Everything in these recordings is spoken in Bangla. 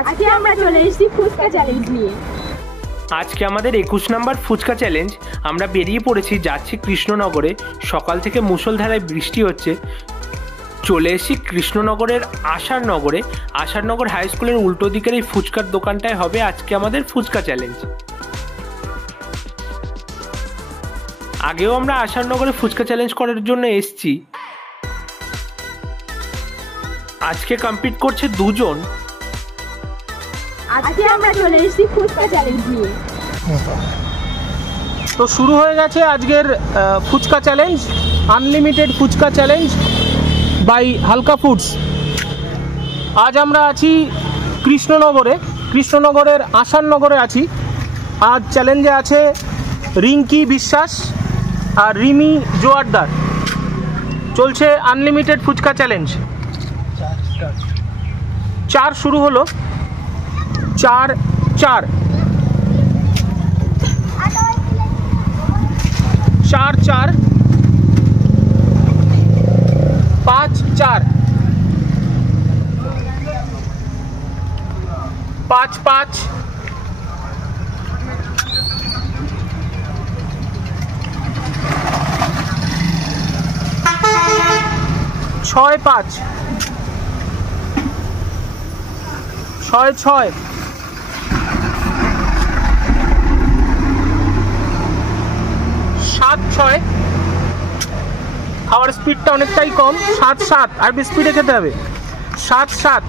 আজকে আমরা চলে এসেছি ফুচকা চ্যালেঞ্জ নিয়ে। আজকে আমাদের 21 নম্বর ফুচকা চ্যালেঞ্জ। আমরা বেরিয়ে পড়েছি, যাচ্ছি কৃষ্ণনগরে। সকাল থেকে মুষলধারায় বৃষ্টি হচ্ছে। চলে এসেছি কৃষ্ণনগরের আশারনগর হাই স্কুলের উল্টো দিকের এই ফুচকার দোকানটায় হবে আজকে আমাদের ফুচকা চ্যালেঞ্জ। আগেও আমরা আশারনগরে ফুচকা চ্যালেঞ্জ করার জন্য এসেছি। আজকে কমপ্লিট করছে দুজন। আজকে আমরা চলে এসেছি ফুচকা চ্যালেঞ্জ নিয়ে। তো শুরু হয়ে গেছে আজকের phuchka challenge, unlimited phuchka challenge by Halka foods. আজ আমরা আছি কৃষ্ণনগরের আশারনগরে আছি। আজ চ্যালেঞ্জে আছে রিঙ্কি বিশ্বাস আর রিমি জোয়ারদার। চলছে আনলিমিটেড ফুচকা চ্যালেঞ্জ। 4 শুরু হলো, 4 4 4 4 5 4 5 5 6 5 6 6 7 6। খাওয়ার স্পিডটা অনেকটাই কম, 7 7। আর স্পিডে খেতে হবে। 7 7।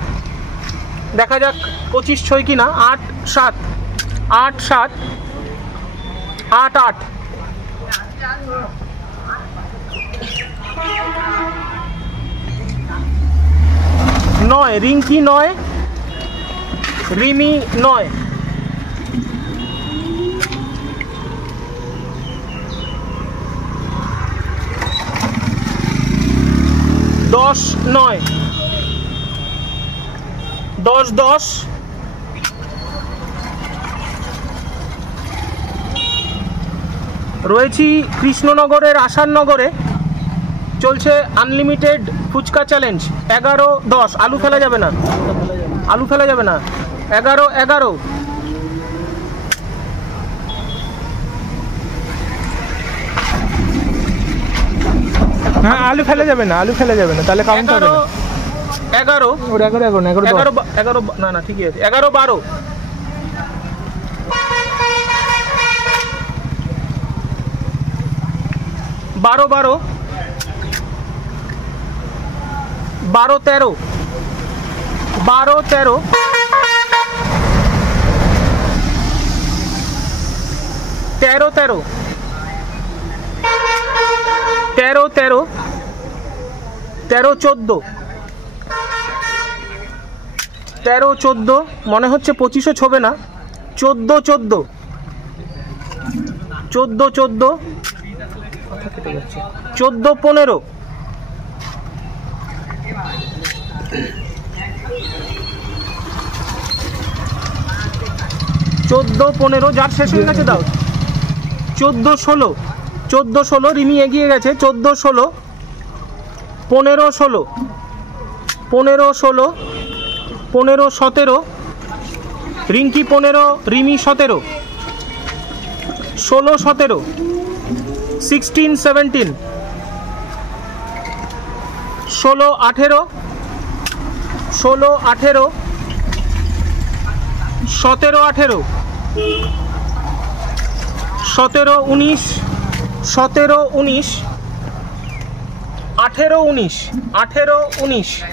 দেখা যাক 25 6 কিনা। 8 7 8 7 8 8 9। রিঙ্কি 9, রিমি 9। 10 9 10 10। রয়েছি কৃষ্ণনগরের আশারনগরে। চলছে আনলিমিটেড ফুচকা চ্যালেঞ্জ। 11 10। আলু ফেলা যাবে না, 11 11। হ্যাঁ, আলু ফেলা যাবে না, তাহলে কাউন্ট হবে না। 11 11 না ঠিকই আছে। 11 12 12 12 12 13 12 13 13 13 13 13 13 14 13 14। মনে হচ্ছে 25ও ছবে না। 14 14 14 14 14 15 14 15। যার শেষ হয়ে গেছে দাও। 14 16 14 16। রিমি এগিয়ে গেছে। 14 16 15 16 15 16 15 17। রিঙ্কি 15, রিমি 17 16 17 16 17 16 18 16 18 17 18 17 19 17 19 18 19 18 19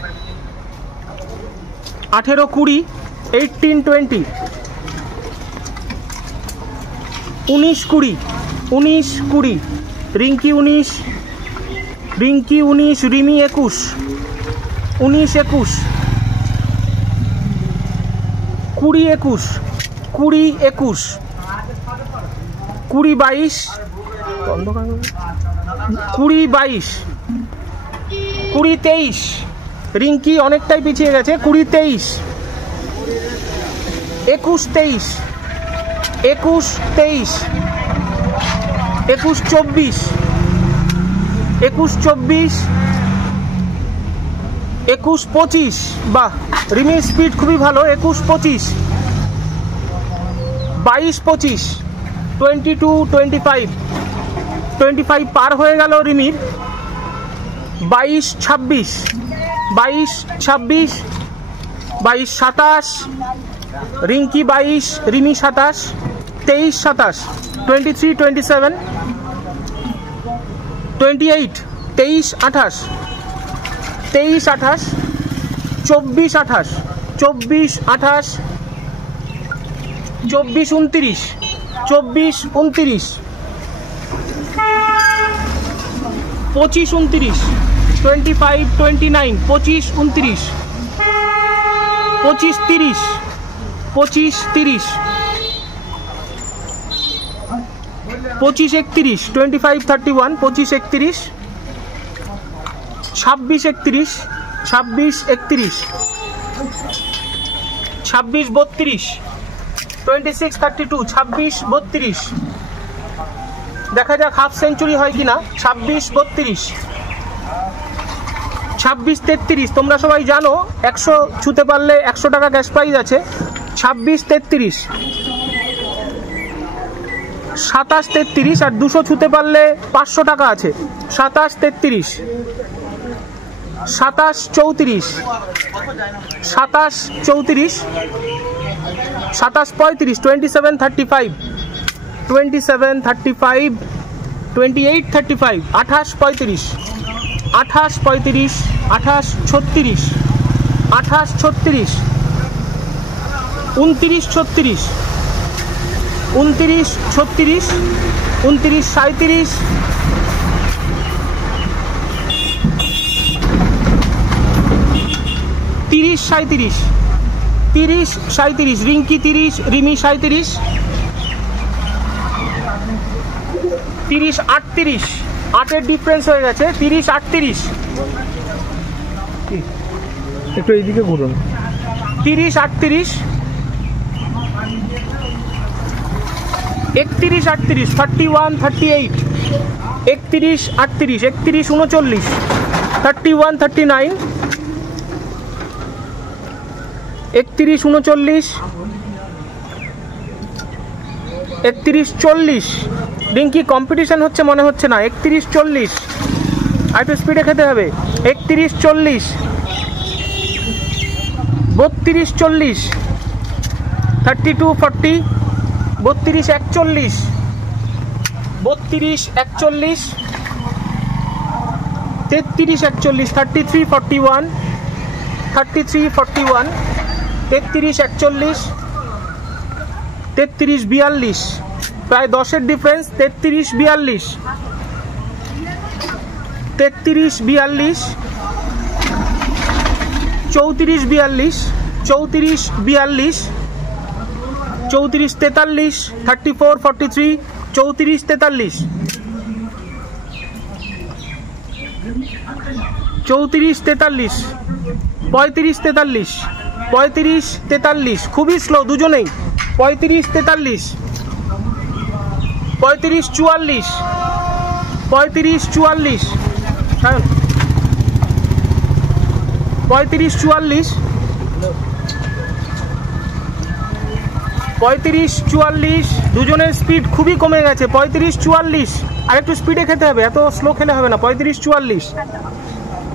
18 20 18 20 19 20 19 20। রিঙ্কি 19, রিমি 21 19 21 20 21 20 21 20 22 20 22 20 23। রিঙ্কি অনেকটাই পিছিয়ে গেছে। 20 23 21 23 21 23 21 24 21 24 21-25, বাহ রিমির স্পিড খুবই ভালো। 21-25, 22-25, 22-25, 25 পার হয়ে গেল রিমির। 22-26, 22-26, 22-27, রিঙ্কি 22, রিমি 27, 23-27, 23-27, 28, 23-28, 23-28, 24-28, 24-28, 24-29, 24-29, 25-29, 25-29, 25-29, 25-30, 25-30, 25-31, 25-31, 25-31, 26-31, 26-31, 26-32, 26-32, 26-32, দেখা যাক হাফ সেঞ্চুরি হয় কিনা। 26-32, 26-33, তোমরা সবাই জানো 100 ছুতে পারলে 100 টাকা ক্যাশ প্রাইজ আছে। 26-33, 27-33, আর 200 ছুতে পারলে 500 টাকা আছে। 27-33, 27-34, 27-34, 27-35, 27-35, 27-35, 28-35, 28-35, 28-35, 28-36, 28-36, 29-36, 29-36, 29-37, 30-37, 30-37, রিঙ্কি 30, রিমি 37, 30-38, 8-এর ডিফারেন্স হয়ে গেছে। 30-38, একটু এইদিকে ঘুরুন। 30-38, 31-38, 31-38, 31-38, 31-39, 31-39, 31-39, 31-40, রিঙ্কি কম্পিটিশন হচ্ছে মনে হচ্ছে না। 31-40, আর একটু স্পিডে খেতে হবে। 31-40, 32-40, 32-40, 32-41, 32-41, 33-41, 33-41, 33-41, 33-41, 33-42, প্রায় 10-এর ডিফারেন্স। 33-42, 33-42, 34-42, 34-42, 34-43, 34-43, 34-43, 34-43, 35-43, 35-43, খুবই স্লো দুজনেই। 35-43, 35-44, 35-44, 35-44, 35-44, দুজনের স্পিড খুবই কমে গেছে। 35-44, আর একটু স্পিডে খেতে হবে, এত স্লো খেলে হবে না। 35-44,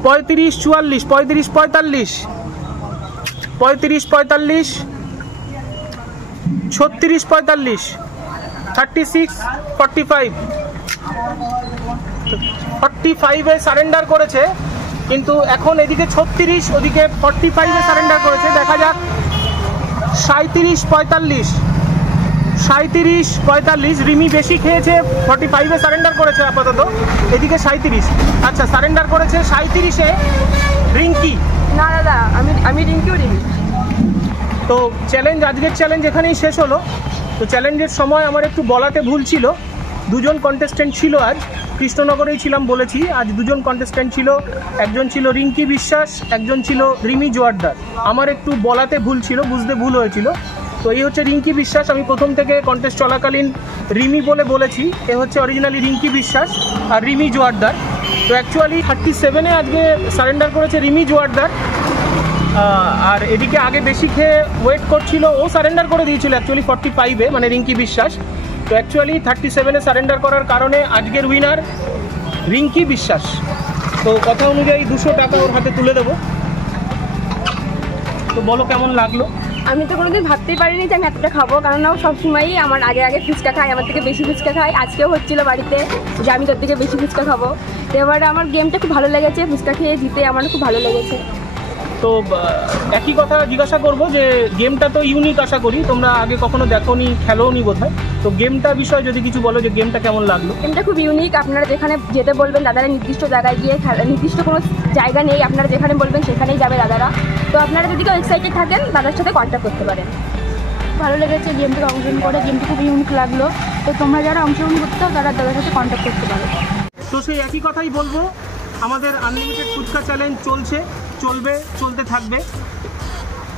35-44, 35-45, 35-45, 36-45, 36-45, 45-এ সারেন্ডার করেছে, কিন্তু এখন এদিকে 36, ওদিকে 45-এ সারেন্ডার করেছে। দেখা যাক 37-45, 37-45, রিমি বেশি খেয়েছে, 45-এ সারেন্ডার করেছে আপাতত। এদিকে 37, আচ্ছা সারেন্ডার করেছে 37-এ রিঙ্কি। না দাদা, আমি রিঙ্কিও রিমি। তো চ্যালেঞ্জ, আজকের চ্যালেঞ্জ এখানেই শেষ হলো। তো চ্যালেঞ্জের সময় আমার একটু বলাতে ভুল ছিল। দুজন কন্টেস্ট্যান্ট ছিল আজ, কৃষ্ণনগরেই ছিলাম বলেছি। আজ দুজন কন্টেস্ট্যান্ট ছিল, একজন ছিল রিঙ্কি বিশ্বাস, একজন ছিল রিমি জোয়ারদার। আমার একটু বলাতে ভুল ছিল, বুঝতে ভুল হয়েছিল। তো এই হচ্ছে রিঙ্কি বিশ্বাস। আমি প্রথম থেকে কন্টেস্ট চলাকালীন রিমি বলেছি। এ হচ্ছে অরিজিনালি রিঙ্কি বিশ্বাস আর রিমি জোয়ারদার। তো অ্যাকচুয়ালি 37-এ আজকে সারেন্ডার করেছে রিমি জোয়ারদার। আর এদিকে আগে বেশি খেয়ে ওয়েট করছিল, ও সারেন্ডার করে দিয়েছিল অ্যাকচুয়ালি 45-এ, মানে রিঙ্কি বিশ্বাস। তো অ্যাকচুয়ালি 37-এ সারেন্ডার করার কারণে আজকের উইনার রিঙ্কি বিশ্বাস। তো কথা অনুযায়ী 200 টাকা ওর হাতে তুলে দেবো। তো বলো কেমন লাগলো? আমি তো কোনোদিন ভাবতেই পারিনি যে আমি এতটা খাবো, কারণ ও সবসময়ই আমার আগে ফুচকা খায়, আমার থেকে বেশি ফুচকা খায়। আজকেও হচ্ছিল বাড়িতে যে আমি তোর থেকে বেশি ফুচকা খাবো। তো এবারে আমার গেমটা খুব ভালো লেগেছে, ফুচকা খেয়ে জিতে আমার খুব ভালো লেগেছে। তো একই কথা জিজ্ঞাসা করবো যে গেমটা তো ইউনিক, আশা করি তোমরা আগে কখনো দেখোনি, খেলোনি বোধহয়। তো গেমটা বিষয়ে যদি কিছু বলো যে গেমটা কেমন লাগলো? গেমটা খুব ইউনিক। আপনারা যেখানে যেতে বলবেন দাদারা নির্দিষ্ট জায়গায় গিয়ে নির্দিষ্ট কোনো জায়গা নেই, আপনারা যেখানে বলবেন সেখানেই যাবে দাদারা। তো আপনারা যদি কেউ এক্সাইটেড থাকেন দাদার সাথে কন্ট্যাক্ট করতে পারেন। ভালো লেগেছে গেমটিতে অংশগ্রহণ করে, গেমটি খুব ইউনিক লাগলো। তো তোমরা যারা অংশগ্রহণ করতে চাও তারা দাদার সাথে কন্ট্যাক্ট করতে পারো। তো সেই একই কথাই বলবো, আমাদের আনলিমিটেড ফুচকা চ্যালেঞ্জ চলছে, চলবে, চলতে থাকবে।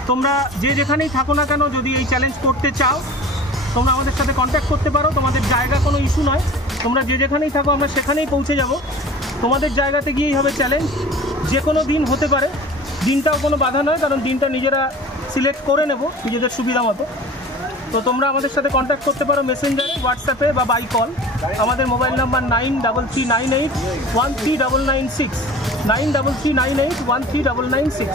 তোমরা যে যেখানেই থাকো না কেন, যদি এই চ্যালেঞ্জ করতে চাও তোমরা আমাদের সাথে কন্ট্যাক্ট করতে পারো। তোমাদের জায়গা কোনো ইস্যু নয়, তোমরা যে যেখানেই থাকো আমরা সেখানেই পৌঁছে যাব। তোমাদের জায়গাতে গিয়েই হবে চ্যালেঞ্জ, যে কোনো দিন হতে পারে, দিনটাও কোনো বাধা নয়, কারণ দিনটা নিজেরা সিলেক্ট করে নেব নিজেদের সুবিধা মতো। তো তোমরা আমাদের সাথে কন্ট্যাক্ট করতে পারো মেসেঞ্জারে, হোয়াটসঅ্যাপে বা বাই কল। আমাদের মোবাইল নাম্বার 9339813996, 9339813996।